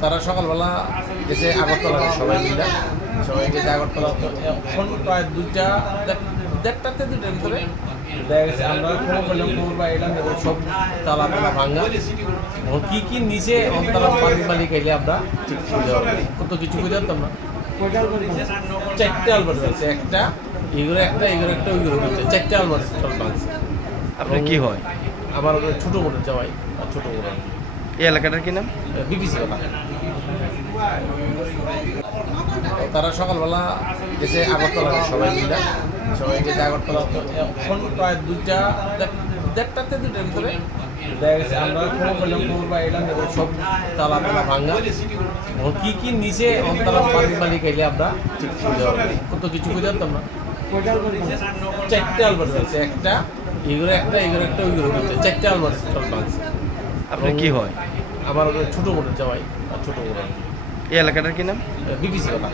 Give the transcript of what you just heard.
তারা সকালবেলা গেছে আগরতলা সবাই মিলে সবাই গেছে আগরতলা এখন প্রায় দুইটা দেড়- দেড়টাতে দুইটার ভিতরে আমরা খবর পেলাম খবর পাই সব তালা তালা ভাঙ্গা এখন কি কি নিচে অন্তরা পানি পানি খাইলে আমরা ঠিক কত কিছু না চারটে আছে একটা এগুলো একটা এগুলো একটা ওইগুলো চারটে ভাঙছে। আপনার কি হয়? আমার ছোটো বোনের আর ছোটো বোন আর কি। এই এলাকাটার কি নাম? বিবিসি তারা সকালবেলা গেছে আগরতলা সবাই মিলে, সবাই গেছে আগরতলা এখন প্রায় দুইটা, দেড়- দেড়টাতে দুইটার ভিতরে সব তালা কি নিচে খাইলে আমরা ঠিক কত কিছু পারতাম না চারটে আলমারি আছে, একটা একটা একটা চারটে টোটাল ভাঙছে। আপনার কি হয়? আমার ছোট ছোটো বোনের আর ছোটো বোন এই এলাকাটার কি নাম? BBC OLA